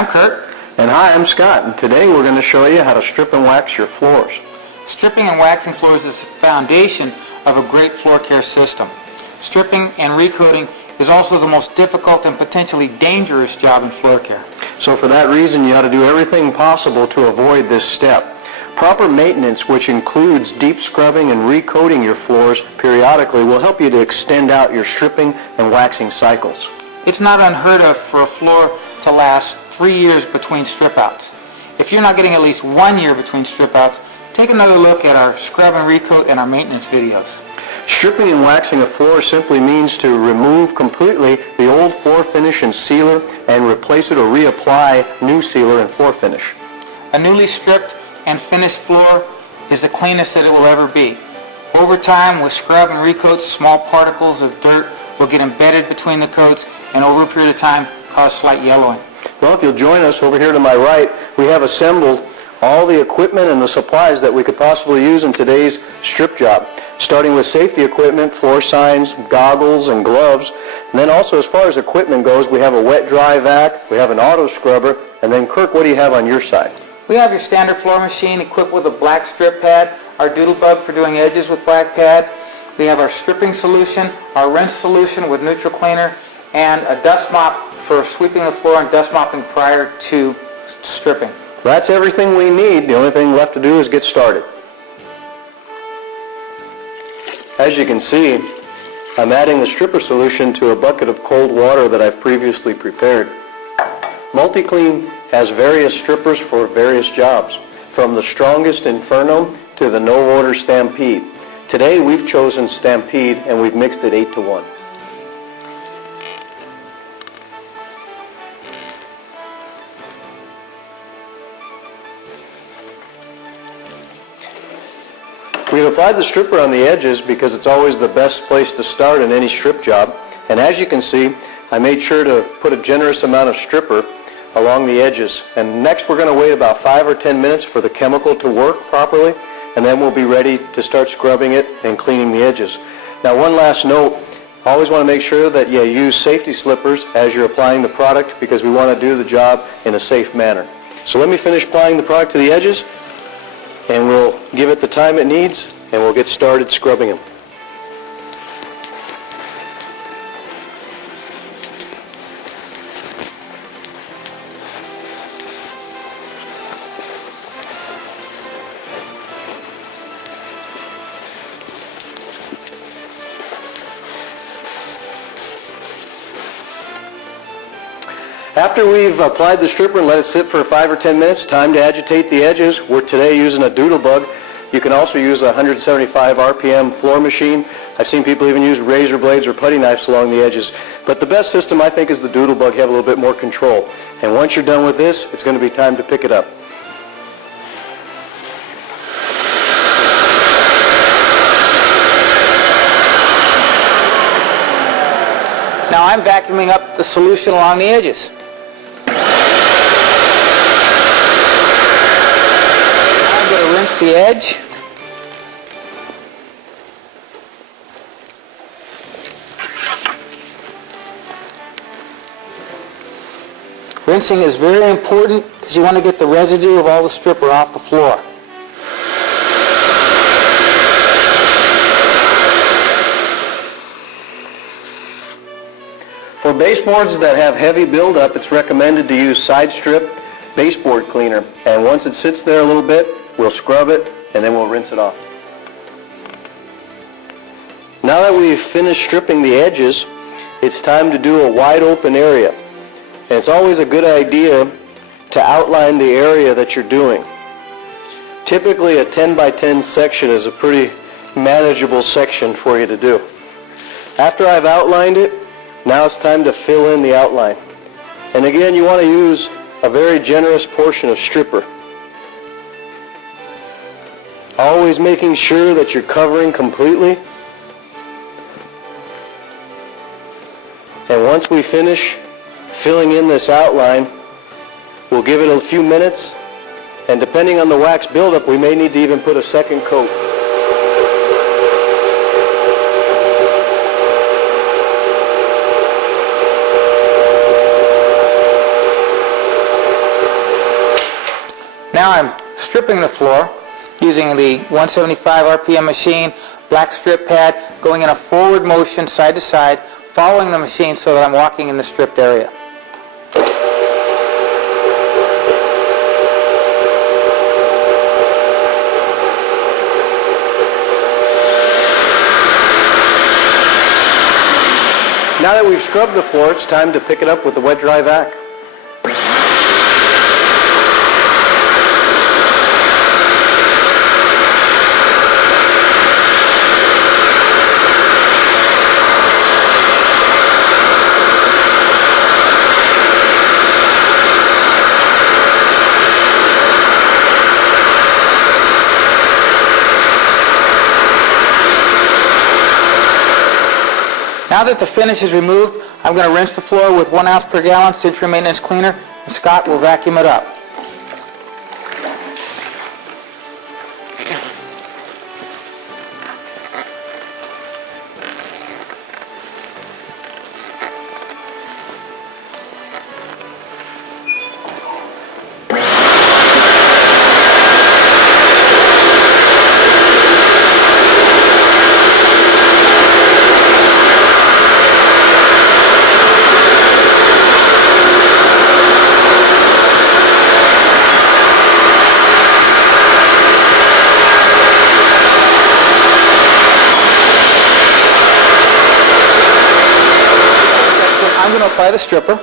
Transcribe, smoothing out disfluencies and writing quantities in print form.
I'm Kurt. And hi, I'm Scott, and today we're going to show you how to strip and wax your floors. Stripping and waxing floors is the foundation of a great floor care system. Stripping and recoating is also the most difficult and potentially dangerous job in floor care. So for that reason, you ought to do everything possible to avoid this step. Proper maintenance, which includes deep scrubbing and recoating your floors periodically, will help you to extend out your stripping and waxing cycles. It's not unheard of for a floor to last 3 years between strip outs. If you're not getting at least 1 year between strip outs, take another look at our scrub and recoat and our maintenance videos. Stripping and waxing a floor simply means to remove completely the old floor finish and sealer and replace it or reapply new sealer and floor finish. A newly stripped and finished floor is the cleanest that it will ever be. Over time, with scrub and recoats, small particles of dirt will get embedded between the coats and over a period of time cause slight yellowing. Well, if you'll join us over here to my right, we have assembled all the equipment and the supplies that we could possibly use in today's strip job, starting with safety equipment, floor signs, goggles, and gloves. And then also, as far as equipment goes, we have a wet-dry vac, we have an auto scrubber, and then Kirk, what do you have on your side? We have your standard floor machine equipped with a black strip pad, our Doodlebug for doing edges with black pad. We have our stripping solution, our rinse solution with neutral cleaner, and a dust mop for sweeping the floor and dust mopping prior to stripping. That's everything we need. The only thing left to do is get started. As you can see, I'm adding the stripper solution to a bucket of cold water that I've previously prepared. Multi-Clean has various strippers for various jobs, from the strongest Inferno to the No Order Stampede. Today we've chosen Stampede and we've mixed it 8-to-1. We've applied the stripper on the edges because it's always the best place to start in any strip job. And as you can see, I made sure to put a generous amount of stripper along the edges. And next we're going to wait about 5 or 10 minutes for the chemical to work properly, and then we'll be ready to start scrubbing it and cleaning the edges. Now, one last note, always want to make sure that you use safety slippers as you're applying the product because we want to do the job in a safe manner. So let me finish applying the product to the edges, and we'll give it the time it needs, and we'll get started scrubbing them. After we've applied the stripper and let it sit for 5 or 10 minutes, time to agitate the edges. We're today using a Doodlebug. You can also use a 175 RPM floor machine. I've seen people even use razor blades or putty knives along the edges. But the best system, I think, is the Doodlebug. You have a little bit more control. And once you're done with this, it's going to be time to pick it up. Now I'm vacuuming up the solution along the edges. I'm going to rinse the edge. Rinsing is very important because you want to get the residue of all the stripper off the floor. For baseboards that have heavy buildup, it's recommended to use side strip baseboard cleaner. And once it sits there a little bit, we'll scrub it and then we'll rinse it off. Now that we've finished stripping the edges, it's time to do a wide open area. And it's always a good idea to outline the area that you're doing. Typically a 10 by 10 section is a pretty manageable section for you to do. After I've outlined it, now it's time to fill in the outline. And again, you want to use a very generous portion of stripper. Always making sure that you're covering completely. And once we finish filling in this outline, we'll give it a few minutes, and depending on the wax buildup, we may need to even put a second coat. Now I'm stripping the floor using the 175 RPM machine, black strip pad, going in a forward motion side to side, following the machine so that I'm walking in the stripped area. Now that we've scrubbed the floor, it's time to pick it up with the wet dry vac. Now that the finish is removed, I'm going to rinse the floor with 1 ounce per gallon Century Maintenance Cleaner, and Scott will vacuum it up. I'm going to apply the stripper.